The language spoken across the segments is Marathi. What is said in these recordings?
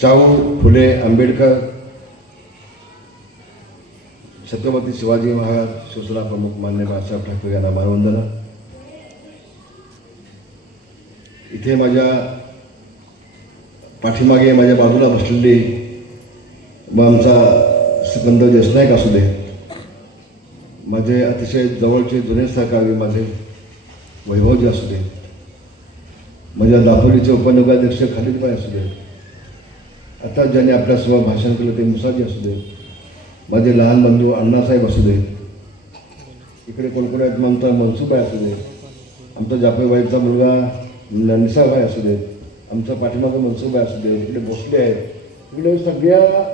शाहू फुले आंबेडकर, छत्रपती शिवाजी महाराज, शिवसेना प्रमुख मान्य बाळासाहेब ठाकरे यांना मानवंदना. इथे माझ्या पाठीमागे माझ्या बाजूला बसलेली मग आमचा सिकंदर देशनायक असू दे, माझे अतिशय जवळचे जुने सहकारी माझे वैभवजी असू दे, माझ्या दापोलीचे उपनगराध्यक्ष खालीदबाई असू दे, आता ज्यांनी आपल्यासमोर भाषण केलं ते मुसाजी असू दे, माझे लहान बंधू अण्णासाहेब असू दे, इकडे कोणकोण आहेत आमचा मनसुबाई असू दे, आमचा जाफरबाईचा मुलगा निसारबाई असू दे, आमचा पाठीमागं मनसुबाई असू दे, इकडे भोसले आहेत, इकडे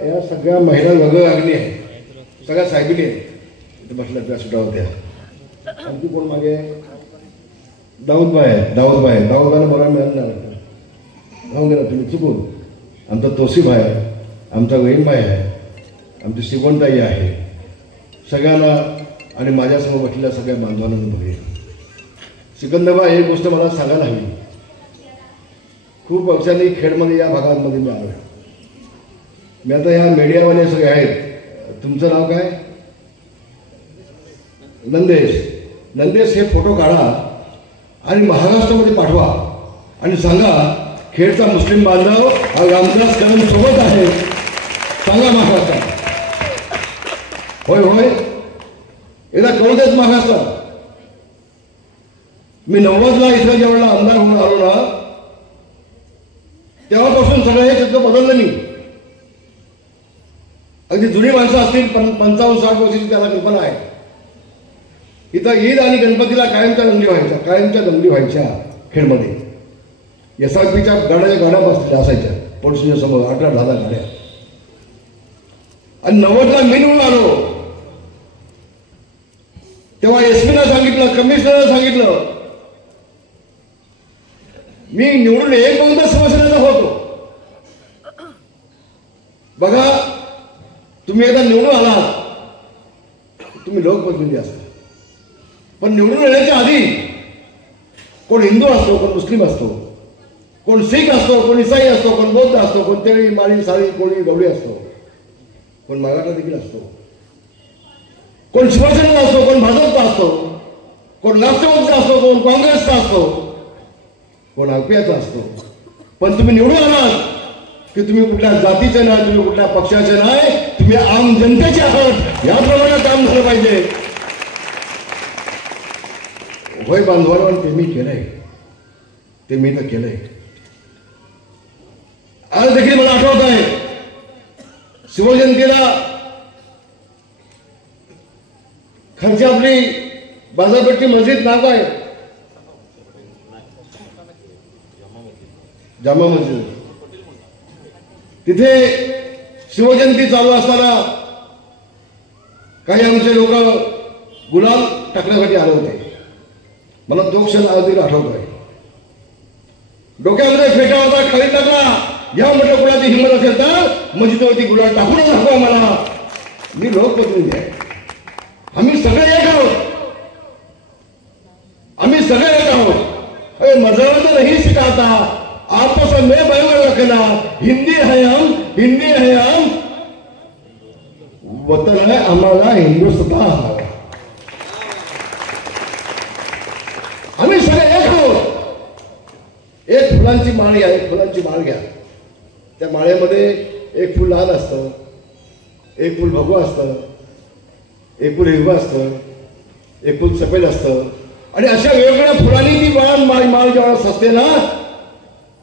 या सगळ्या महिला वगैरे लागली आहे, सगळ्या साहेबिनी आहेत इथे बसल्या त्या सुद्धा होत्या. आणखी कोण मागे दाऊदबाईला बघायला मिळालं नाही, राहून गेला तुम्ही चुकून. आमचा तोसीबाई आहे, आमचा वहीमबाई आहे, आमची शिवणताई आहे, सगळ्यांना आणि माझ्यासमोर बसलेल्या सगळ्या बांधवांना बघूया. सिकंदरबा एक गोष्ट मला सांगायला हवी, खूप वर्षांनी खेडमध्ये या भागांमध्ये मी आलो. मी आता या मीडियावाले सगळे आहेत, तुमचं नाव काय? नंदेश हे फोटो काढा आणि महाराष्ट्रामध्ये पाठवा आणि सांगा खेडचा मुस्लिम बांधव हा रामदास कदम सोबत आहे, सांगा महाराष्ट्रात. होय एकदा कळू देत महाराष्ट्रात. मी 90ला इथं ज्यावेळेला आमदार होऊन आलो ना, तेव्हापासून सगळं हे चित्र बदललं नाही. अगदी जुनी माणसं असतील 55-60 वर्षाची त्याला कल्पना आहे. इथं ईद आणि गणपतीला कायमच्या दंगली व्हायच्या खेडमध्ये. SRPच्या गाड्या बसलेल्या असायच्या पोलिसांच्या समोर, 18-10 गाड्या. आणि 90ला मी निवडून आलो तेव्हा SP सांगितलं, कमिशनरला सांगितलं, मी निवडून एक दोनदा शिवसेनेचा होतो. बघा तुम्ही एकदा निवडून आलात, तुम्ही लोकप्रतिनिधी असता, पण निवडून येण्याच्या आधी कोण हिंदू असतो, कोण मुस्लिम असतो, कोण शीख असतो, कोण इसाई असतो, कोण बौद्ध असतो, कोण तेळी माळी साळी कोणी गवळी असतो, कोण मराठा देखील असतो, कोण शिवसेनेचा असतो, कोण भाजपचा असतो, कोण राष्ट्रवादीचा असतो, कोण काँग्रेसचा असतो, कोण RPIचा असतो. पण तुम्ही निवडून आलात की तुम्ही कुठल्या जातीचे नाही, तुम्ही कुठल्या पक्षाचे नाही, तुम्ही आम जनतेचे आहात. याप्रमाणे काम झालं पाहिजे. होय बांधवांवर ते मी केलंय, ते मी तर केलंय. आज देखील मला आठवत आहे शिवजयंतीला खर्ची आपली बाजारपेठची मस्जिद नाव आहे जामा मस्जिद. तिथे शिवजयंती चालू असताना काही आमचे लोक गुलाल टाकण्यासाठी आले होते. मला तो क्षण आज आठवत आहे. डोक्यामध्ये फेटा होता, खाली टाकला. या म्हटलं कुणाची हिंमत असेल तर मस्जिदवरती गुलाल टाकून दाखवा मला, मी लोकप्रतिनिधी आहे. आम्ही सगळे एक आहोत, आम्ही सगळे एक आहोत. अरे मजहब नहीं सिखाता, आपस में बैर रखना. हिंदी है हम, वतन है हमारा हिंदुस्तान. आम्ही सगळे एक आहोत. एक फुलांची माळ घ्या, एक फुलांची माळ घ्या. त्या माळेमध्ये एक फुल लाल असतं, एक फुल भगवं असतं, एक फुल हिरवं असतं, एक फुल सफेद असतं. आणि अशा वेगवेगळ्या फुलांनी ती माळ जेव्हा सजते ना,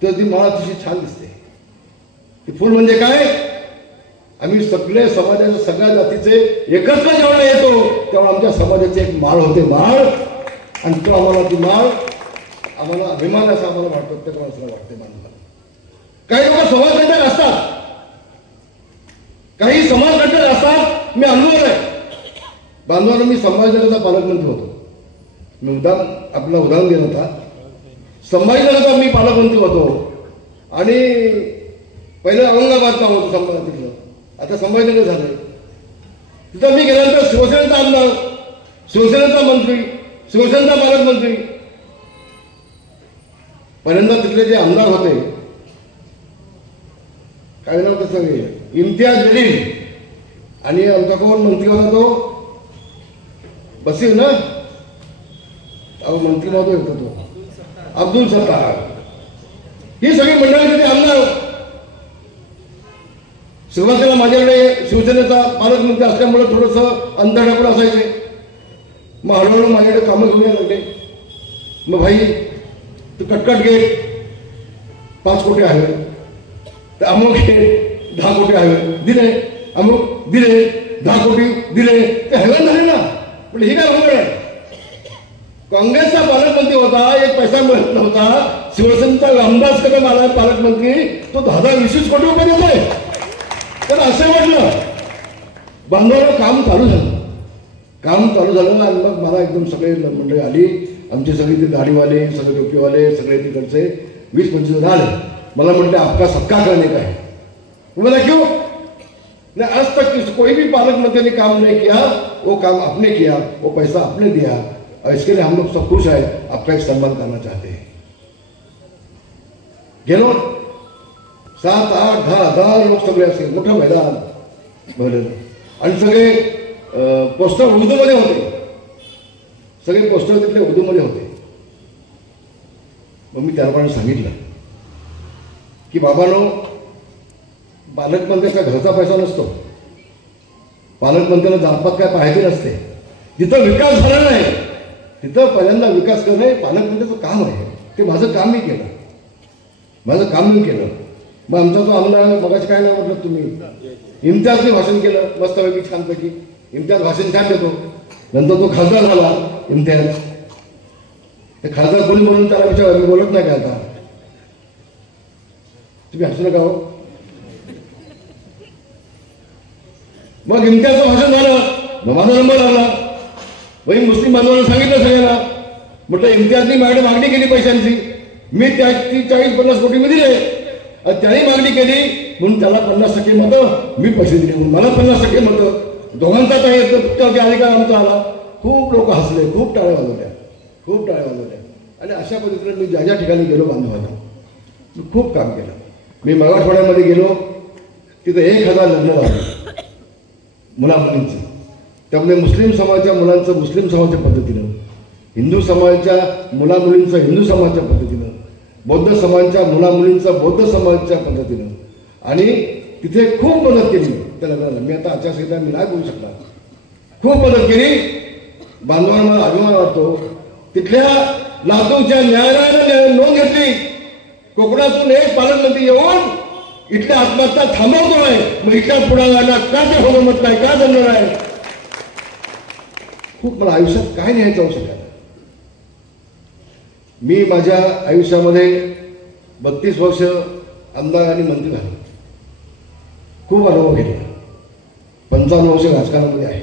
तर ती माळ अतिशय छान दिसते. ती फुल म्हणजे काय? आम्ही सगळे समाजाच्या सगळ्या जातीचे एकत्र जेव्हा येतो तेव्हा आमच्या समाजाची एक माळ होते, माळ. आणि तो आम्हाला ती माळ आम्हाला अभिमान असा आम्हाला वाटतो, प्रत्येक माणसाला वाटते बांधवाला. काही लोक समाजकंटक असतात, काही समाजकंटक असतात. मी अनुभवलंय बांधवांना. मी संभाजीनगरचा पालकमंत्री होतो. मी उदाहरण दिलं होता. संभाजीनगरचा मी पालकमंत्री होतो आणि पहिलं औरंगाबादला होतो तिथलं, आता संभाजीनगर झालं. तिथं मी गेल्यानंतर शिवसेनेचा आमदार, शिवसेनेचा मंत्री, शिवसेनेचा पालकमंत्री. पहिल्यांदा तिथले जे आमदार होते काय नाव त्याचं इम्तियाज जलील आणि आमचा कोण मंत्री होता तो बसीर ना, मंत्री महोदय होता तो अब्दुल सत्तार, ही सगळी मंडळी तिथे आमदार. सुरुवातीला माझ्याकडे शिवसेनेचा पालकमंत्री असल्यामुळे थोडंसं अंधढापड असायचे. मग हळूहळू माझ्याकडे कामं घेऊन यायला लागले. मग भाई तू कटकट गेट 5 कोटी हवे, तर अमुक गेट 10 कोटी हवे दिले, अमुक दिले 10 कोटी दिले, ते हैवान झाले ना. पण ही काय भानगड आहे? काँग्रेसचा पालकमंत्री होता, एक पैसा मिळत नव्हता. शिवसेनेचा रामदास कदम आला पालकमंत्री, तो 10-20 कोटी रुपये देतोय. तर असं वाटलं बांधवाला काम चालू झालं. काम चालू झालं आणि मग मला एकदम सगळे मंडळी आली, आमचे सगळे ते दाढीवाले, सगळे टोपीवाले, सगळे तिकडचे 20-25 जण आले. मला म्हटले आपका सबका करने का है. बोला क्यों? नहीं, आज तक कोई भी पालकमंत्री ने काम नहीं किया, वो काम आपने किया, वो पैसा आपने दिया और इसके लिए हम लोग सब खुश है, आपका एक सम्मान करना चाहते हैं. गेलो 7-8-10 लोक सगळे असे मोठं मैदान भरलेलं आणि सगळे पोस्टर उर्दूमध्ये होते. सगळे पोस्टर तिथले उर्दूमध्ये होते. मग मी त्याप्रमाणे सांगितलं की बाबांनो, पालकमंत्र्याचा घरचा पैसा नसतो. पालकमंत्र्याला जातपात काय पाहायची नसते. जिथं विकास झाला नाही तिथं पहिल्यांदा विकास करणं हे पालकमंत्र्याचं काम आहे. ते माझं काम मी केलं, मग आमचा तो आमदार मगाशी काय नाही म्हटलं तुम्ही, इम्तियाजने भाषण केलं मस्तपैकी छानपैकी. इम्तियाज भाषण छान देतो. नंतर तो खासदार झाला इम्तियाज. ते खासदार कोणी म्हणून त्याला विचार मी बोलत नाही का आता, तुम्ही हसू नका हो. मग इम्तियाजचं भाषण झालं, मग माझा नंबर लागला. वही मुस्लिम बांधवांना सांगितलं सगळ्यांना, म्हटलं इम्तियाजनी माझ्याकडे मागणी केली पैशांची, मी त्याची 40-50 कोटी मी दिले. त्याने मागणी केली म्हणून त्याला 50% मतं, मी पैसे दिले म्हणून मला 50% मतं. दोघांचा अधिकार आमचा आला. खूप लोक हसले, खूप टाळ्या वाजवल्या. आणि अशा पद्धतीने मी ज्या ठिकाणी गेलो बांधवांना, मी खूप काम केलं. मी मराठवाड्यामध्ये गेलो, तिथं 1000 लग्न झाले मुलामुलींची. त्यामुळे मुस्लिम समाजाच्या मुलांचं मुस्लिम समाजाच्या पद्धतीनं, हिंदू समाजाच्या मुलामुलींचं हिंदू समाजाच्या पद्धतीनं, बौद्ध समाजाच्या मुलामुलींचं बौद्ध समाजाच्या पद्धतीनं, आणि तिथे खूप मदत केली त्या लग्नाला. मी आता आचारसंहिता मी नाही बोलू शकणार. खूप मदत केली. बांधवांना मला अभिमान वाटतो. तिथल्या लातूरच्या न्यायालयानं नोंद घेतली, कोकणातून एक पालकमंत्री येऊन इथल्या आत्महत्या थांबवतोय, मग इथल्या पुढाऱ्याला का ते होमत नाही, का जमणार आहे? खूप मला आयुष्यात काय न्यायचं होऊ शकत. मी माझ्या आयुष्यामध्ये 32 वर्ष आमदार आणि मंत्री झाले. खूप अनुभव घेतला. 55 वर्ष राजकारणामध्ये आहे.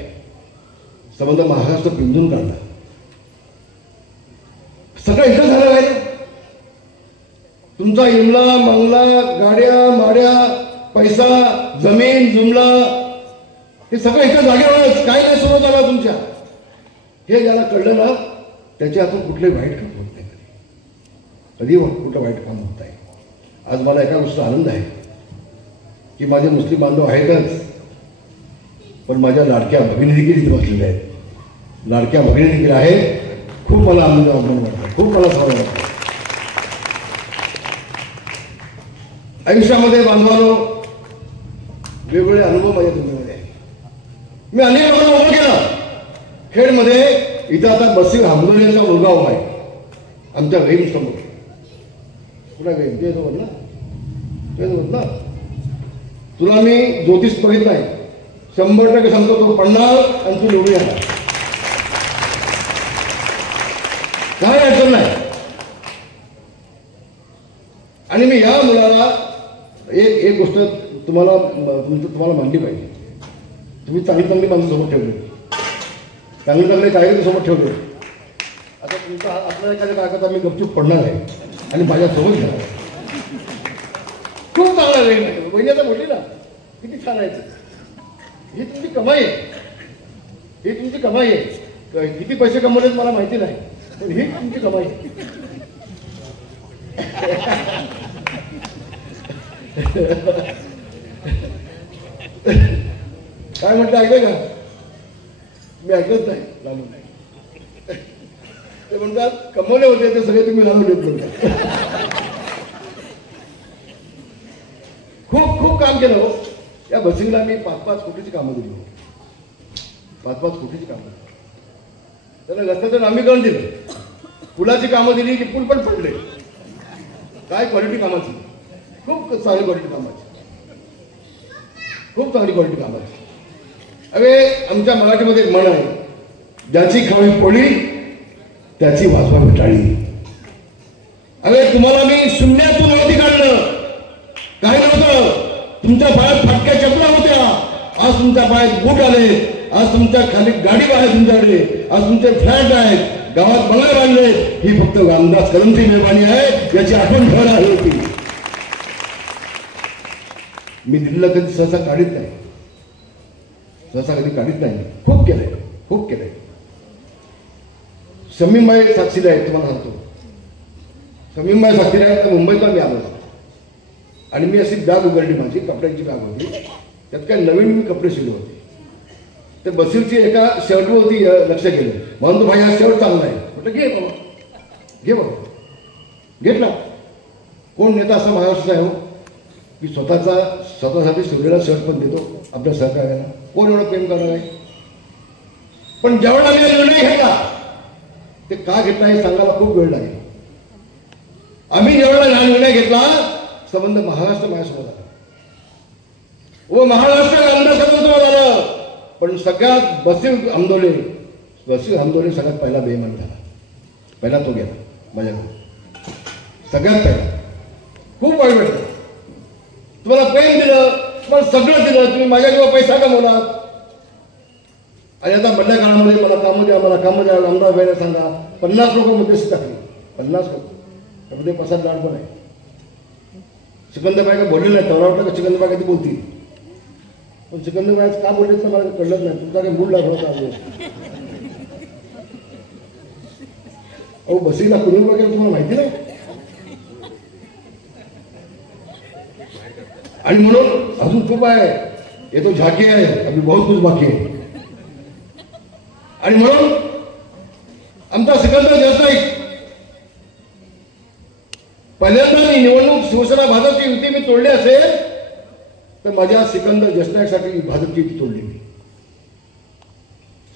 संबंध महाराष्ट्र पिंजून काढला. सगळं इथं झालं आहे ना. तुमचा इमला मंगला, गाड्या माड्या, पैसा, जमीन जुमला, हे सगळं इथं जागेवरच. काय नाही सुरू झाला तुमच्या. हे ज्याला कळलं ना त्याच्या हातून कुठले वाईट काम होत नाही. कधी कुठलं वाईट काम होत आहे. आज मला एका गोष्टीचा आनंद आहे की माझे मुस्लिम बांधव आहेतच, पण माझ्या लाडक्या भगिनी देखील इथे बसलेल्या आहेत. लाडक्या भगिनी देखील आहेत. खूप मला आनंद वाटतो, खूप मला समाधान वाटतं. आयुष्यामध्ये बांधवानो वेगवेगळे अनुभव माझ्या तुमच्यामध्ये आहे. मी अनेक लोकांना उभं केलं खेडमध्ये. इथं आता बसीर हमदोलीचा मुलगा उभा आहे आमच्या गैम समोर. कुठला गैम ते सोबत ना, तुला मी ज्योतिष बघितलाय, 100% सांगतो तो पडणार आणि तू निवडून येणार. काय अडचण नाही. आणि मी या मुलाला एक गोष्ट तुम्हाला मांडली पाहिजे. तुम्ही चांगली माणसं सोबत ठेवली, चांगले कायदे सोबत ठेवले. आता तुमचा आपल्या एखाद्या कागद मी गपचूप पडणार आहे आणि माझ्यासोबत घेणार. खूप चांगला वेळ नाही. महिन्याचा बोलली ना किती छान आहे. ही तुमची कमाई आहे. किती पैसे कमवले मला माहिती नाही, पण ही तुमची कमाई आहे. काय म्हटलं ऐकलं का? मी ऐकत नाही, लावलं नाही. ते म्हणतात कमवले होते ते सगळे तुम्ही घालवलेत म्हणतात. खूप खूप काम केलं हो. या बसिंगला मी 5-5 कोटीची कामं दिली. 5-5 कोटीची कामं. त्याला रस्त्याचं नामीकरण दिलं, पुलाची कामं दिली की पूल पण पडले. काय क्वालिटी कामाची, खूप चांगली क्वालिटी कामाची, खूप चांगली क्वालिटी कामाची. अरे आमच्या मराठीमध्ये एक म्हण आहे, ज्याची खवळी पोळी त्याची वाजवा विटाळी. अरे तुम्हाला मी शून्यातून वरती काढलं, काही नव्हतं. तुमच्या पायात फाटक्या चपला होत्या, आज तुमच्या पायात बूट आले. आज तुमच्या खाली गाडी आहे तुमच्याकडे, आज तुमचे फ्लॅट आहेत, गावात बंगले बांधले. ही फक्त रामदास कदमची मेहरबानी आहे, याची आठवण ठेवायला हवी होती. मी दिल्लीला कधी सहसा काढीत नाही, सहसा कधी काढीत नाही. खूप केलंय, खूप केलंय. शमीमबाई साक्षीला आहे, तुम्हाला सांगतो. शमीमबाई साक्षीला आहे तर मुंबईला मी आलो आणि मी अशी बॅग उघडली, माझी कपड्यांची बॅग होती. त्यात काय नवीन मी कपडे शिवले होते. ते बसीरची एका शर्टवरती लक्ष गेलं. म्हणून तो भाई हा शर्ट चांगला आहे. म्हटलं घे बाबा, घे बाबा. घेतला. कोण नेता असा महाराष्ट्र आहे हो की स्वतःसाठी शिवलेला शर्ट पण देतो आपल्या सहकार्याला? कोण एवढं प्रेम करणार आहे? पण ज्यावेळेला मी निर्णय घेतला, ते का घेतला हे सांगायला खूप वेळ लागेल. आम्ही ज्यावेळेला हा निर्णय घेतला, संबंध महाराष्ट्र माझ्यासोबत आला व महाराष्ट्र आमदारसोबत आलं. पण सगळ्यात बसीर आंदोलन सगळ्यात पहिला बेईमान झाला. पहिला तो गेला माझ्याकडे, सगळ्यात पहिला. खूप वाईट वाटलं. तुम्हाला प्रेम दिलं, तुम्हाला सगळं दिलं, तुम्ही माझ्याजवळ पैसा कमवला आणि आता मधल्या काळामध्ये मला कामं द्या, मला कामं द्या, आमदार व्हायला सांगा. 50 लोक मध्यस्थी टाकली, 50 लोक. त्यामध्ये 5-7 लाड पण आहे. सिकंदरबाई काय बोलले नाही. तेवढा वाटलं का सिकंदरबाई कधी बोलतील, पण सिकंदरबाई का बोलले तर मला कळलं नाही. तुमचा काही मूड लागला होता. अहो बसीला कुणी वगैरे तुम्हाला माहिती नाही. आणि म्हणून अजून खूप आहे, ये तो झाकी आहे, अभी बहुत कुछ बाकी आहे. आणि म्हणून आमचा सिकंदर देशनाईक, पहिल्यांदा मी निवडणूक शिवसेना भाजपची युती मी तोडली असेल तर माझ्या सिकंदर देशनाईकसाठी भाजपची युती तोडली. मी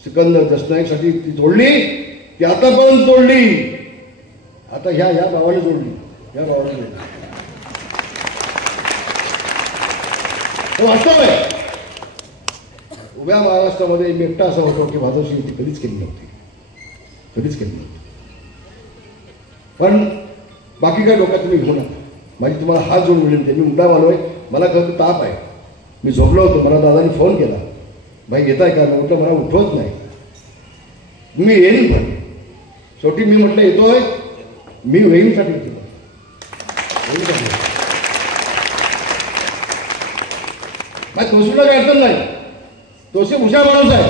सिकंदर देशनाईकसाठी युती तोडली, ती आतापर्यंत तोडली. आता ह्या भावाने जोडली, ह्या भावाने जोडली. वास्तव आहे. उभ्या महाराष्ट्रामध्ये मी एकटा असा होतो की भाजपची युती कधीच केली नव्हती, कधीच केली नव्हती. पण बाकी काय डोक्यात तुम्ही घेऊ नका. माझी तुम्हाला हात जोडून विनंती आहे. मी मुद्दाम आलोय, मला खरं ताप आहे. मी झोपलो होतो, मला दादाने फोन केला, भाई येत आहे का? म्हटलं मला उठवत नाही. मी येईन, पण शेवटी मी म्हटलं येतोय. मी वेळीसाठी केलं. तोशीला काही अडचण नाही. तोशी हुशार माणूस आहे.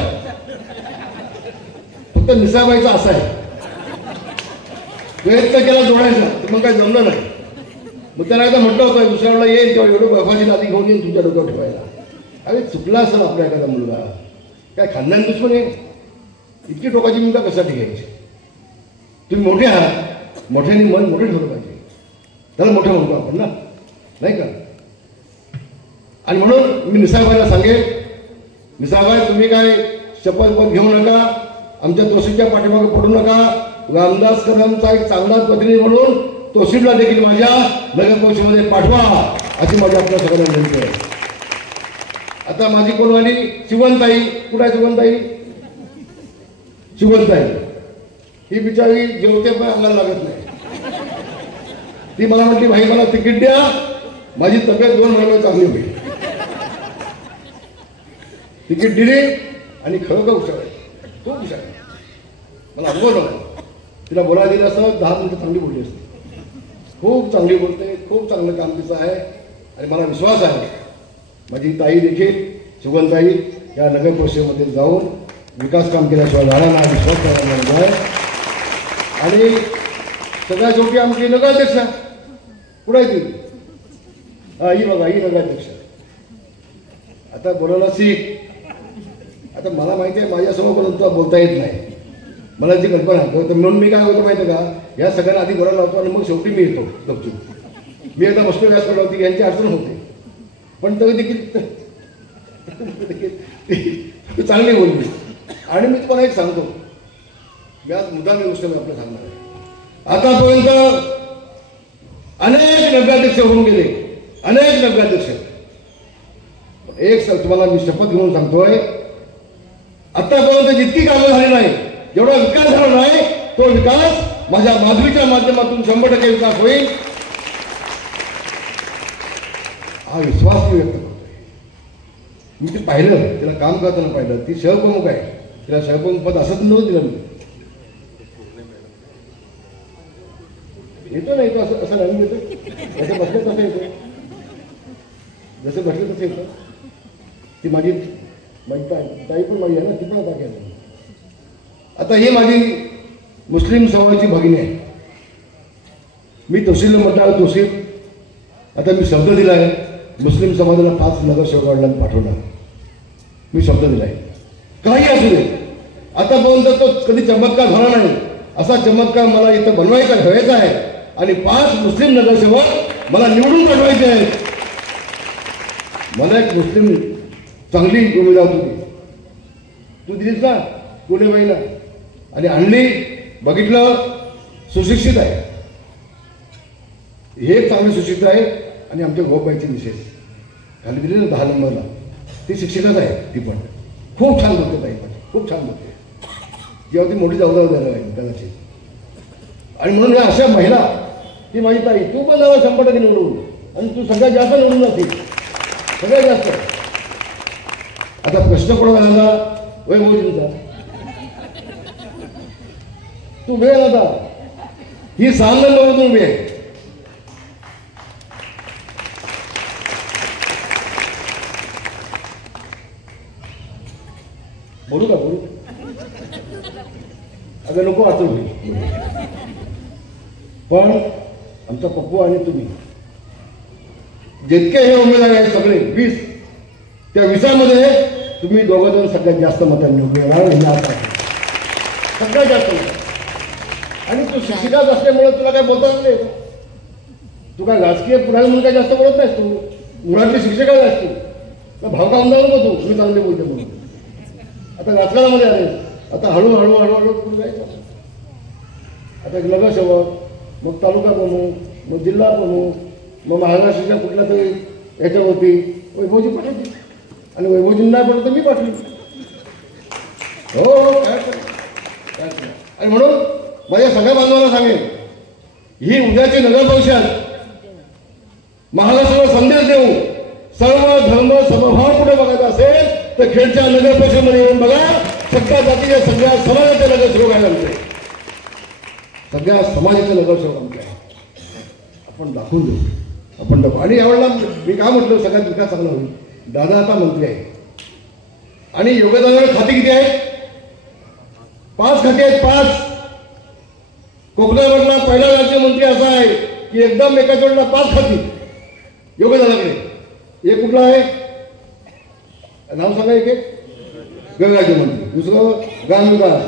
फक्त निसाबाईचा असा आहे, प्रयत्न केला जोडायचा तर मग काही जमलं नाही. मग त्याला एकदा म्हटलं होतं दुसऱ्या वेळेला येईल तेव्हा एवढं बर्फाची लादी घेऊन येईल तुमच्या डोक्यावर ठेवायला. अरे चुकला असेल आपल्या एखादा मुलगा, काय खानदान दुश्मन आहे? इतकी टोकाची मुलगा कशासाठी घ्यायची? तुम्ही मोठे आहात, मोठ्याने मन मोठे ठेवलं पाहिजे. त्याला मोठं म्हणतो आपण ना, नाही का? आणि म्हणून मी निसाबाईला सांगेन, निसाबाई तुम्ही काय शपथपथ घेऊ नका, आमच्या तोशीच्या पाठीमागे पडू नका. रामदास कदमचा एक चांगला प्रतिनिधी म्हणून तोशीला देखील माझ्या नगर परिषदेमध्ये पाठवा, अशी माझी आपल्या सगळ्यांना विनंती आहे. आता माझी कोणवाली शिवनताई, कुठे आहे शिवनताई? शिवनताई ही बिचारी जेवते पण अंगाला लागत नाही. ती मला म्हटली भाई मला तिकीट द्या, माझी तब्येत 2 महिने चांगली होईल. तिकीट दिली आणि खरोखर हुशार आहे, खूप हुशार आहे. मला अनुभव नाही. तिला बोलायला दिलं असं 10 मिनिटं चांगली बोलली असते. खूप चांगली बोलते, खूप चांगलं काम तिचं आहे. आणि मला विश्वास आहे माझी ताई देखील सुगंधताई या नगर परिषदेमध्ये जाऊन विकास काम केल्याशिवाय राहणार नाही, विश्वास करायला आहे. आणि सगळ्या शेवटी आमची नगराध्यक्ष कुठे आहे ती? ही बघा, ही नगराध्यक्ष. आता बोलायला सीट आता मला माहिती आहे माझ्यासमोर कोणता बोलता येत नाही, मला जी कल्पना आहे तर म्हणून मी काय होतं माहिती आहे का, या सगळ्यांना आधी बोलायला लावतो आणि मग शेवटी मी येतो गपचूप. मी एकदा बसलो व्यास करला होती, यांची अडचण होते, पण तरी देखील चांगली बोलली. आणि मी तुम्हाला एक सांगतो, व्यास मुद्दाम गोष्ट मी आपल्याला सांगणार आहे. आतापर्यंत अनेक नगराध्यक्ष होऊन गेले, अनेक नगराध्यक्ष. एक तुम्हाला मी शपथ घेऊन सांगतोय, आतापर्यंत जितकी कामं झाली नाही, जेवढा विकास झाला नाही, तो विकास माझ्या माधवीच्या माध्यमातून 100% विकास होईल, हा विश्वास मी व्यक्त करतोय. मी ते पाहिलं, तिला काम करताना पाहिलं, ती सहप्रमुख आहे, तिला सहप्रमुख पद असंच नव्हतं दिलं. मी येतो ना, येतो असं असं नवीन येतो, जसं बसले तसं येतो, जसं बसले तसं येतं. ती माझी ताई पण माझी आहे ना, ती पण आता घ्यायला. आता ही माझी मुस्लिम समाजाची भगिनी आहे. मी तहसीलला म्हटलं, तहसील आता मी शब्द दिला आहे, मुस्लिम समाजाला 5 नगरसेवकांना पाठवणार. मी शब्द दिला आहे, काही असू दे. आतापर्यंत तो कधी चमत्कार झाला नाही, असा चमत्कार मला इथं बनवायचा घ्यायचा आहे. आणि 5 मुस्लिम नगरसेवक मला निवडून पाठवायचे आहेत. मला एक मुस्लिम चांगली उमेदवार तू दिलीस ना कुलेबाईला, आणि आणली, बघितलं, सुशिक्षित आहे, हे चांगले सुशिक्षित आहे. आणि आमच्या गोबाईची विशेष खाली दिली ना 10 नंबरला, ती शिक्षिकाच आहे, ती पण खूप छान बोलते, ताई पण खूप छान बोलते, जेव्हा ती मोठी जबाबदारी द्यायला लागेल कदाचित. आणि म्हणून या अशा महिला, ती माझी ताई, तू पण जाणार 100% निवडून, आणि तू सगळ्यात जास्त निवडून जातील, सगळ्यात जास्त. आता प्रश्न पडत आला वैभवजींचा, तू वेळ आता ही 6 नंबरमधून उभी आहे. बोलू का, बोलू? अगं नको वाचून होईल, पण आमचा पप्पू आणि तुम्ही जितके हे उमेदवार आहेत सगळे 20, त्या 20मध्ये तुम्ही दोघं जण सगळ्यात जास्त मतांनी निवडून येणार, सगळ्यात जास्त मत. आणि तू शिक्षिकाच असल्यामुळे तुला काय बोलता नाही, तू काय राजकीय पुढारी म्हणून काय जास्त बोलत नाहीस, तू मुळातली शिक्षिकाच असतो. भाव का आमदार नको तू, तुम्ही चांगले बोलते म्हणून. आता राजकारणामध्ये आले, आता हळूहळू हळूहळू पुढे जायचं. आता एक नगरसेवक, मग तालुका बनवू, मग जिल्हा बनवू, मग महाराष्ट्राच्या कुठल्या तरी ह्याच्यावरती वैभवजी पाठवली, आणि वैभवजींना नाही पडलं तर मी पाठवली. हो काय. आणि म्हणून माझ्या सगळ्या बांधवांना सांगेन, ही उद्याची नगर परिषद महाराष्ट्राला संदेश देऊ, सर्व धर्म समभाव पुढे बघायचा असेल तर खेडच्या नगर परिषदेमध्ये येऊन बघा, सगळ्या जातीच्या, सगळ्या समाजाचे नगरसेवक आहे आमचे, सगळ्या समाजाचे नगरसेवक आमचे आहे. आपण दाखवून देऊ, आपण दाखवू. आणि यावेळेला मी काय म्हटलं, सगळ्यात विकास चांगला होईल. दादा आता मंत्री आहे, आणि योगदानाला खाती किती आहेत? 5 खाती आहेत, 5. कोकणामधला पहिला राज्यमंत्री असा आहे की एकदम एकाच वेळेला 5 खाती योगदानाकडे. एक कुठला आहे, नाव सांगा. एक गृहराज्यमंत्री, दुसरं ग्रामविकास,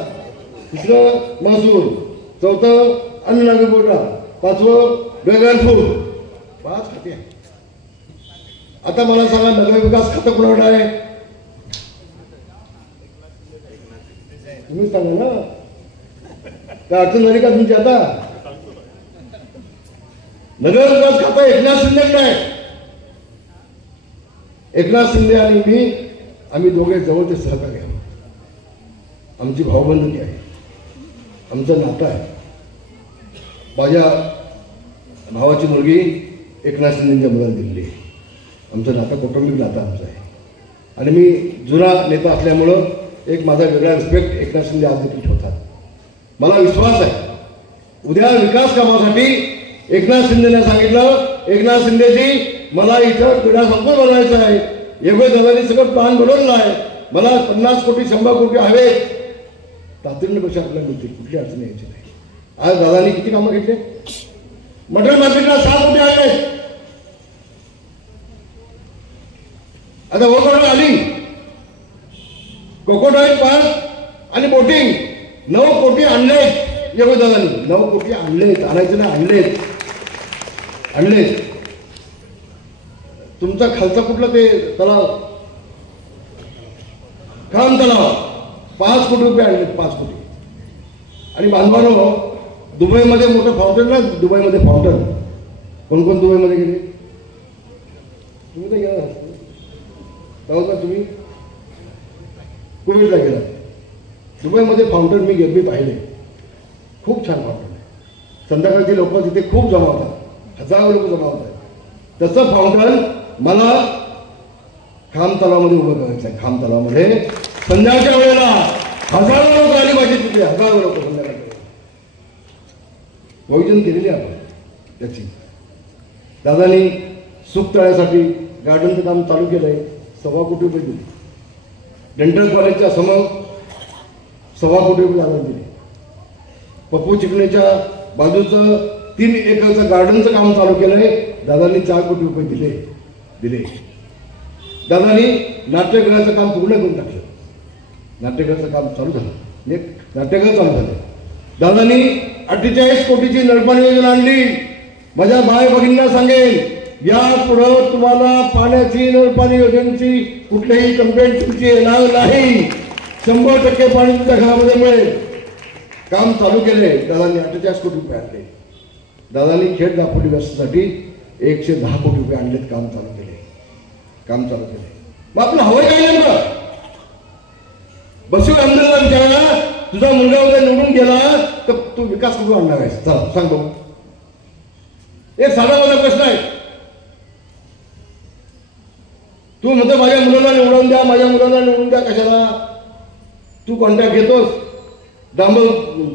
तिसरं महसूल, चौथं अन्न नागरी पुरवठा, 5वं गृहग्राहक. 5 खाती आहे. आता मला सांगा, नगरविकास खातं कुणाकडे आहे? तुम्ही सांगा ना, काय अडचण झाली का तुमची? आता नगरविकास खातं एकनाथ शिंदेकडे आहे. एकनाथ शिंदे आणि मी, आम्ही दोघे जवळचे सहकारी आहोत. आमची भाऊबंधकी आहे, आमचं नातं आहे. माझ्या भावाची मुलगी एकनाथ शिंदेच्या मुलाला दिलेली आहे. आमचं नातं कौटुंबिक नातं आमचं आहे. आणि मी जुना नेता असल्यामुळं एक माझा वेगळा रिस्पेक्ट एकनाथ शिंदे आज देखील ठेवतात. मला विश्वास आहे, उद्या विकास कामासाठी एकनाथ शिंदेने सांगितलं, एकनाथ शिंदेजी मला इथं क्रीडा संकुल बनवायचं आहे, एवढे दादांनी सगळं प्लॅन बनवलेलं आहे, मला 50 कोटी 100 कोटी हवे, तातडीने पैसे आपल्याला मिळतील, कुठली अडचण यायची नाही. आज दादांनी किती कामं घेतले? मटन मार्केटला 6 कोटी आले. आता ओळख आली, कोकोडाईल पार्क आणि बोटिंग 9 कोटी आणले योगदादांनी. 9 कोटी आणलेत, आणायचे ना, आणलेत. तुमचा खालचा कुठला ते तलाव, खाम तलाव, 5 कोटी रुपये आणलेत, 5 कोटी. आणि बांधवांनो, दुबईमध्ये मोठं फाउंटन ना, दुबईमध्ये फाउंटन. कोण कोण दुबईमध्ये गेले? तुम्ही तर गेला का? तुम्ही कुवेतला गेला. दुबईमध्ये फाउंटन मी पाहिले, खूप छान फाउंटन आहे. संध्याकाळची लोक तिथे खूप जमा होतात, हजारो लोक जमा होतात. तसं फाउंटन मला खाम तलावामध्ये उभं करायचं आहे. खाम तलावामध्ये संध्याकाळच्या वेळेला हजारो लोक आली पाहिजे तिथे, हजारो लोक संध्याकाळच्या वेळेला. प्रयोजन केलेली आपण त्याची. दादानी सुख तळ्यासाठी गार्डनचं काम चालू केलं आहे, 1.25 कोटी रुपये दिले. डेंटल कॉलेजच्या समोर 1.25 कोटी रुपये दादा दिले. पप्पू चिकणेच्या बाजूचं 3 एकरचं गार्डनचं काम चालू केलं आहे, दादांनी 4 कोटी रुपये दिले. दादांनी नाट्यगृहाचं काम पूर्ण करून टाकलं. नाट्यगृहाचं काम चालू झालं, नाट्यगृह चालू झालं. दादांनी 48 कोटीची नळपाणी योजना आणली. माझ्या भाई भगिनींना सांगेन, या पुढं तुम्हाला पाण्याची नळपाणी योजनेची कुठलीही कंप्लेंट तुमची येणार नाही. 100% पाणी तुमच्या घरामध्ये मिळेल. काम चालू केले दादांनी. 48 कोटी रुपये आणले. दादांनी खेड दापोली व्यवस्थेसाठी 110 कोटी रुपये आणलेत. काम चालू केले. मग आपलं हवं काय नेमकं? बसू आमदाराला विचारा, तुझा मुलगा उद्या निवडून गेला तर तू विकास कुठून आणणार आहेस? चला सांग बघू. एक साधा माझा प्रश्न आहे. तू म्हणतो माझ्या मुलाला निवडून द्या, माझ्या मुलाला निवडून द्या. कशाला? तू कॉन्ट्रॅक्ट घेतोस, डांबर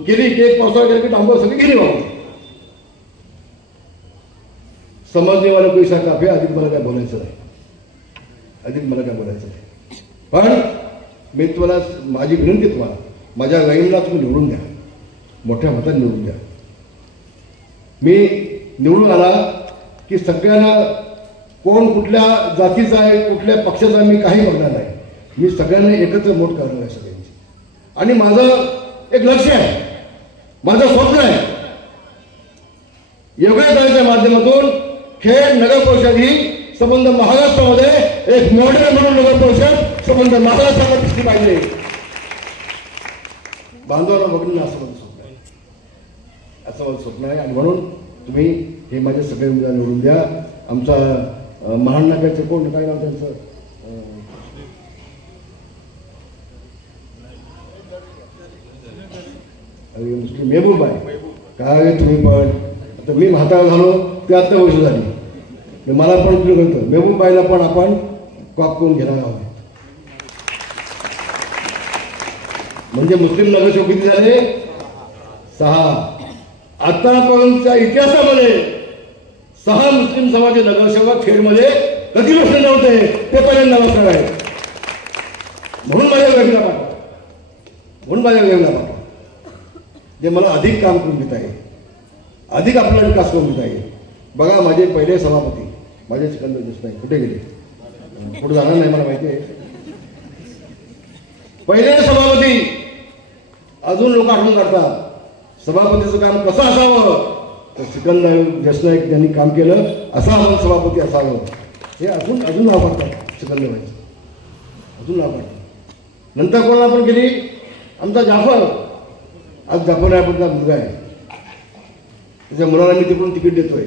केली, केक पावसाळा केला की डांबर सगळी गेली बाबा. समजणे वाला कोई सा काफी. अधिक मला काय बोलायचं नाही. पण मी तुम्हाला, माझी विनंती तुम्हाला, माझ्या वहिनीला तुम्ही निवडून द्या, मोठ्या मताने निवडून द्या. मी निवडून आला की सगळ्यांना, कोण कुठल्या जातीचा आहे, कुठल्या पक्षाचा आहे, मी काही बघणार नाही. मी सगळ्यांना एकत्र मोठ करणार आहे सगळ्यांची. आणि माझं एक लक्ष आहे, माझं स्वप्न आहे, योगदानाच्या माध्यमातून खेड नगर परिषद ही संबंध महाराष्ट्रामध्ये एक मॉडेल म्हणून नगर परिषद संबंध महाराष्ट्राला दिसली पाहिजे. बांधवांना बघणं असं माझं स्वप्न आहे, असं माझं स्वप्न आहे. आणि म्हणून तुम्ही हे माझे सगळे उमेदवार निवडून द्या. आमचा महाड नाक्याचं कोण, काय नाव त्यांचं, मुस्लिम मेहबूब आहे. काय तुम्ही पण, आता मी म्हातारा झालो ते आता वर्ष झाली, मला पण तुम्ही कळतं, मेहबूब बाईला पण आपण कॉप करून घेणार आहोत. म्हणजे मुस्लिम नगरसेवक किती झाले? 6. आतापर्यंतच्या इतिहासामध्ये 6 मुस्लिम समाजाचे नगरसेवक खेडमध्ये कधी बसले नव्हते, ते पर्यंत नमस्कार आहे. म्हणून माझ्या वेगळा पाठवा, जे मला अधिक काम करून देत आहे, अधिक आपला विकास करून देत आहे. बघा, माझे पहिले सभापती माझे सिकंदर देसाई कुठे गेले? कुठे जाणार नाही मला माहिती आहे. पहिले सभापती अजून लोक आठवण काढतात. सभापतीचं काम कसं असावं, तर सिकंदर देसाई यांनी काम केलं, असा आपण सभापती असावं, हे अजून नाव काढतात. सिकंदर व्हायचं अजून नाव काढतात. नंतर कोणाला पण गेली, आमचा जाफर, आज जाफर रायपूरचा मुलगा आहे, त्याच्या मुलाला मी तिकडून तिकीट देतोय,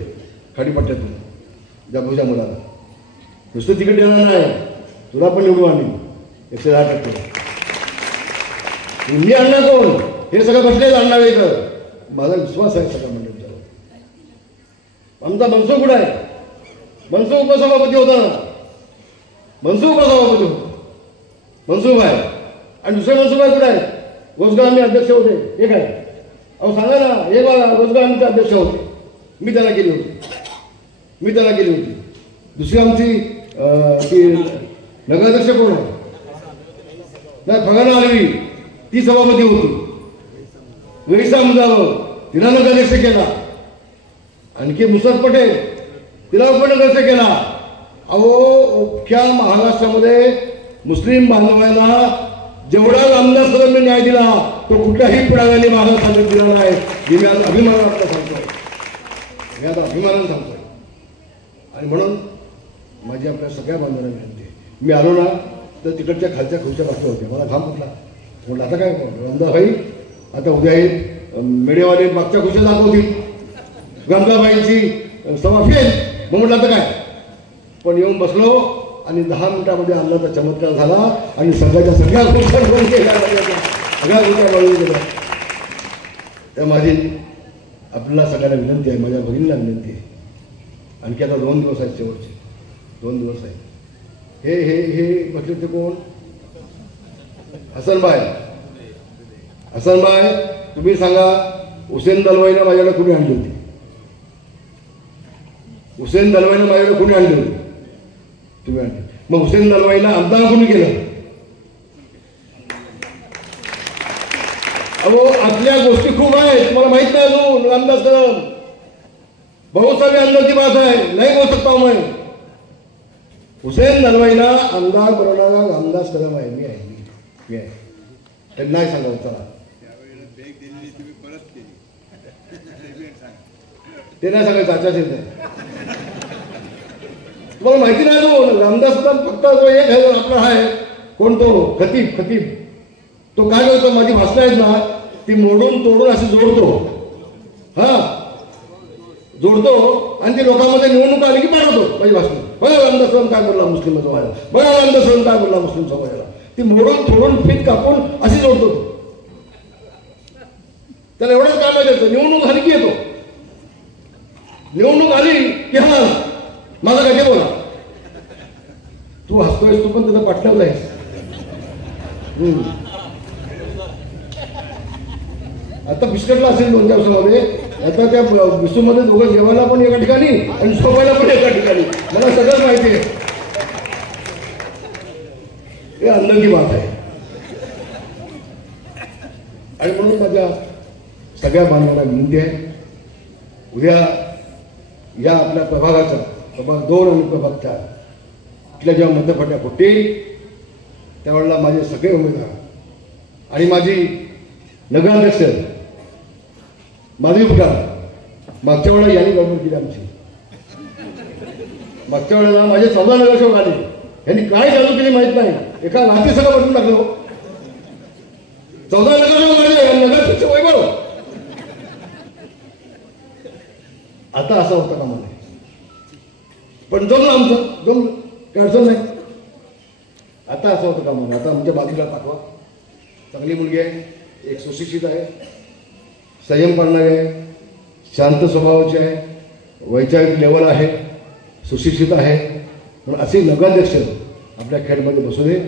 खाडीपट्ट्यातून जाफरच्या मुलाला. नुसतं तिकीट देणार नाही, तुला पण निवडून आणली 110%. मी आणणार कोण? हे सगळं बसलेच आणणार इथं. माझा विश्वास आहे सगळं मंडळींच्यावर. आमचा मनसुख कुठं आहे? मनसुख उपसभापती होता ना, मनसुख उपसभापती होता, मनसुख आहे. आणि दुसरे मनसुख आहे कुठे आहे? रोजगार आम्ही अध्यक्ष होते, हे काय? अहो सांगा ना, हे बघा, रोजगार आमचे अध्यक्ष होते, मी त्याला केली होती. दुसरी आमची ती नगराध्यक्ष कोण आहे? नाही, फगाना आलवी, ती सभापती होती. वैसा मुजावर, तिला नगराध्यक्ष केला. आणखी मुसरत पटेल, तिला पण नगराध्यक्ष केला. अहो, अख्ख्या महाराष्ट्रामध्ये मुस्लिम बांधवांना जेवढा रामदास कदमने न्याय दिला तो कुठल्याही पुढाऱ्याने मागं सांगत दिला नाही. हे मी आज अभिमानानं आपल्याला सांगतोय, मी आता अभिमानानं सांगतोय. आणि म्हणून माझी आपल्या सगळ्या बांधवांना विनंती आहे, मी आलो ना तर तिकडच्या खालच्या खुर्च्या बसल्या होत्या, मला घाम फुटला. म्हटलं आता काय रामदास भाई, आता उद्या हे मीडियावाले मागच्या खुर्च्या दाखवतील, रामदासबाईंची सभा फेल. मग म्हटलं आता काय, पण येऊन बसलो आणि 10 मिनिटामध्ये अन्नाचा चमत्कार झाला आणि सगळ्या खुर्च्या बळून गेल्या, सगळ्या खुर्च्या बळून गेल्या. तर माझी आपल्याला सगळ्यांना विनंती आहे, माझ्या बहिणीला विनंती आहे, आणखी आता 2 दिवस आहेत, शेवटचे 2 दिवस आहेत. हे हे हे म्हटले ते कोण, हसनबाई. हसनबाई तुम्ही सांगा, हुसेन दलवाईनं माझ्याकडे कुणी आणली होती? हुसेन दलवाईनं माझ्याकडे कुणी आणली होती? तुम्ही आणली. मग हुसेन दलवाईला आमदार कुणी केलं? अहो आपल्या गोष्टी खूप आहेत, मला माहित नाही अजून. रामदास कदम बहुत सारे अंदर की बात है, नहीं बोल सकता हूं मैं. हुसेन दलवाईला आमदार बनवणारा रामदास कदम आहे, मी आहे. त्यांना नाही सांगावं. चला ते नाही सांगायचं, आचाच येत नाही. तुम्हाला माहिती नाही तो रामदास कदम फक्त जो एक आहे आपला आहे, कोण तो खतीब. तो काय करतो, माझी भाषणं आहेत ना ती मोडून तोडून अशी जोडतो, जोडतो आणि ते लोकांमध्ये निवडणूक आली की पाठवतो माझी भाषण. बघा रामदास कदम काय बोलला मुस्लिम समाजाला, बघा रामदास कदम काय बोलला मुस्लिम समाजाला. ती मोडून थोडून फीत कापून अशी जोडतो. त्याला एवढंच काम आहे त्याचं. निवडणूक झाली की येतो, निवडणूक आली की हा माझा काय बोला, तू हसतोयस, तू पण त्याचा पाठलावला आहेस. आता बिस्कटला असेल 2-4 दिवसामध्ये. आता त्या विसूमध्ये दोघं जेवायला पण एका ठिकाणी आणि झोपायला पण एका ठिकाणी, मला सगळं माहिती आहे. हे अंदर की बात आहे. आणि म्हणून माझ्या सगळ्या बांधवांना विनंती आहे, उद्या या आपल्या प्रभागाचा प्रभाग 2 आणि प्रभाग 4 इथल्या जेव्हा मतपेट्या फुटतील त्यावेळेला माझे सगळे उमेदवार आणि माझी नगराध्यक्ष माधवी पुकार, मागच्या वेळेला यांनी गडबड केली आमची. मागच्या वेळेला माझे 14 नगरसेवक आले, यांनी काय चालू केली माहित नाही, एका रात्री सगळं बदलून टाकलं. 14 नगरसेवक आले, नगरपेक्षा वैभव. आता असं होतं का मला, पण जमलं आमचं, जमलं, काय अडचण नाही. आता असं होतं का मला, आता आमच्या बाजूला दाखवा. चांगली मुलगी आहे, एक सुशिक्षित आहे, संयम करणारी आहे, शांत स्वभावाची आहे, वैचारिक लेवल आहे, सुशिक्षित आहे. पण असे नगराध्यक्ष आपल्या खेळमध्ये बसू दे,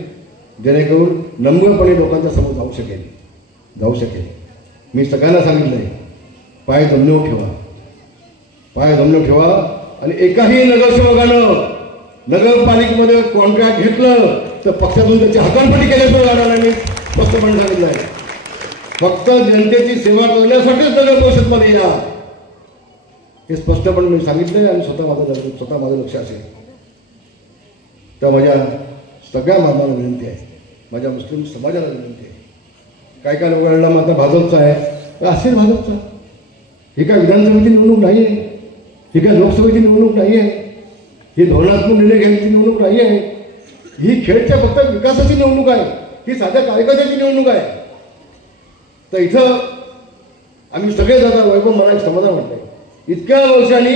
जेणेकरून नम्रपणे लोकांच्या समोर जाऊ शकेल. मी सगळ्यांना सांगितलं आहे, पाय जमिनीवर ठेवा आणि एकाही नगरसेवकानं नगरपालिकेमध्ये कॉन्ट्रॅक्ट घेतलं तर पक्षातून त्याची हकालपट्टी केल्याशिवाय जाणार नाही. स्पष्टपणे सांगितलं आहे, फक्त जनतेची सेवा करण्यासाठीच नगर परिषदमध्ये या, हे स्पष्टपणे मी सांगितलंय. आणि स्वतः माझं लक्ष असेल. तर माझ्या सगळ्या मानवाला विनंती आहे, माझ्या मुस्लिम समाजाला विनंती आहे. काय लोकांना माझा भाजपचा आहे तर असेल भाजपचा. ही काय विधानसभेची निवडणूक नाही आहे, ही काय लोकसभेची निवडणूक नाही आहे, ही धोरणात्मक निर्णय घ्यायची निवडणूक नाही आहे. ही खेळच्या फक्त विकासाची निवडणूक आहे, ही साध्या कार्यकर्त्याची निवडणूक आहे. तर इथं आम्ही सगळे जाता वैभव मला एक समाधान वाटतंय. इतक्या वर्षांनी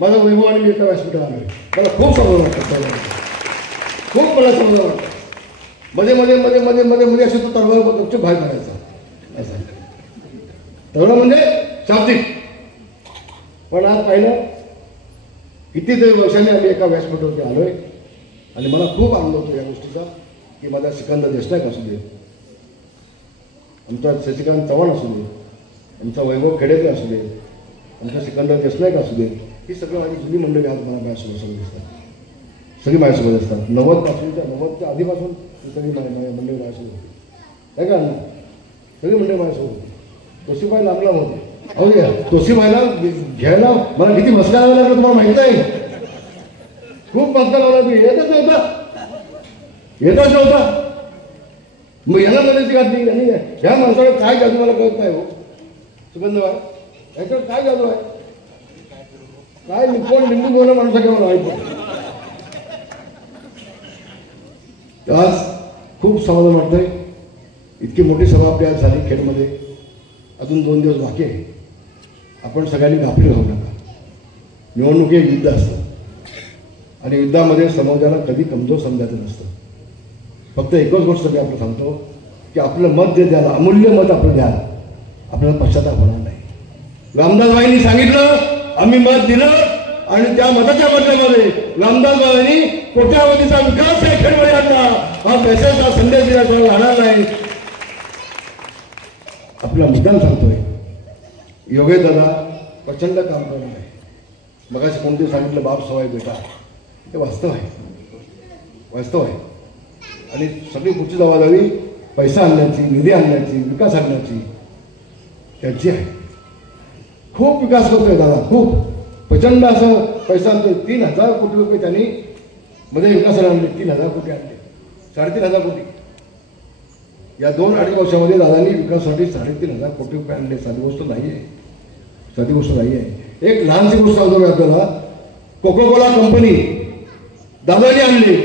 माझं वैभव आणि मी एका व्यासपीठावर आलो, मला खूप समाधान वाटतं, खूप मला समाधान वाटतं. मध्ये असे तो तळवा गपचूप बाहेर काढायचा असं. तळवा म्हणजे शाब्दिक. पण आज पाहिलं कितीतरी वर्षांनी आम्ही एका व्यासपीठावरती आलोय आणि मला खूप आनंद होतो या गोष्टीचा की माझा सिकंदर देशनाईक असू दे, आमचा शशिकांत चव्हाण असू दे, आमचा वैभव खेडेकर असू दे, आमचा सिकंदर देशनाईक असू दे, ही सगळं माझी जुनी मंडळी आज मला माझ्यासोबत दिसतात. सगळी माझ्यासोबत असतात. 90च्या आधीपासून ही सगळी मंडळी माझ्यासोबत होती. काय का ना, सगळी मंडळी माझ्यासोबत होती. तोशीबाई लांबला होते. अहो तोशीबाईला घ्यायला मला किती मस्का लावायला लागला तुम्हाला माहित नाही. खूप मस्का लावला. तुम्ही येतच नव्हता. मग याला मदत घातली नाही. ह्या माणसाला काय जादू मला कळत नाही हो सुगंधबाई, याच्यावर काय जादू आहे? काय कोण लिंबू बोला माणसा केव्हा माहिती. आज खूप समाधान वाटतंय. इतकी मोठी सभा आपली आज झाली खेडमध्ये. अजून 2 दिवस बाकी आहे. आपण सगळ्यांनी गाफील राहू नका. निवडणूक हे युद्ध असतं आणि युद्धामध्ये समाजाला कधी कमजोर समजायचं नसतं. फक्त एकच गोष्ट मी आपलं सांगतो की आपलं मत जे द्याल, अमूल्य मत आपलं द्याल, आपल्याला पश्चाताप होणार नाही. रामदासबाईंनी सांगितलं, आम्ही मत दिलं आणि त्या मताच्या बदल्यामध्ये रामदासबाईंनी कोट्यावधीचा विकास या खेडमध्ये आणला. हा पैशाचा संदेश दिल्याशिवाय राहणार नाही. आपला मुद्दाम सांगतोय, योगेश दादा प्रचंड काम करणार आहे. मगाशी कोणते सांगितलं बाप सवाय बेटा, हे वास्तव आहे, वास्तव आहे. आणि सगळी पुढची जबाबदारी पैसा आणण्याची, निधी आणण्याची, विकास आणण्याची त्यांची आहे. खूप विकास करतोय दादा, खूप प्रचंड असं पैसा आणतोय. 3,000 कोटी रुपये त्यांनी मध्ये विकासाला आणले. 3,000 कोटी आणले, 3,500 कोटी. या 2-2.5 वर्षामध्ये दादांनी विकासासाठी 3,500 कोटी रुपये आणले. साधी गोष्ट नाही आहे, साधी गोष्ट नाही आहे. एक लहानशी गोष्ट सांगतो मी आपल्याला. कोका-कोला कंपनी दादांनी आणली.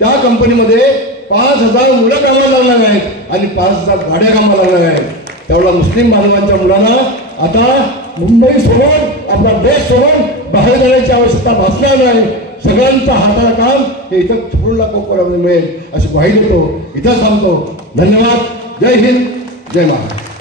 त्या कंपनीमध्ये 5,000 मुलं कामाला लागणार आहेत आणि 5,000 गाड्या कामाला लागणार आहेत. त्यावेळेला मुस्लिम बांधवांच्या मुलांना आता मुंबई सोडून, आपला देश सोडून बाहेर जाण्याची आवश्यकता भासणार नाही. सगळ्यांचं हाताला काम हे इथं छोडला कोकणामध्ये मिळेल अशी ग्वाही देतो, इथं सांगतो. धन्यवाद. जय हिंद, जय महाराष्ट्र.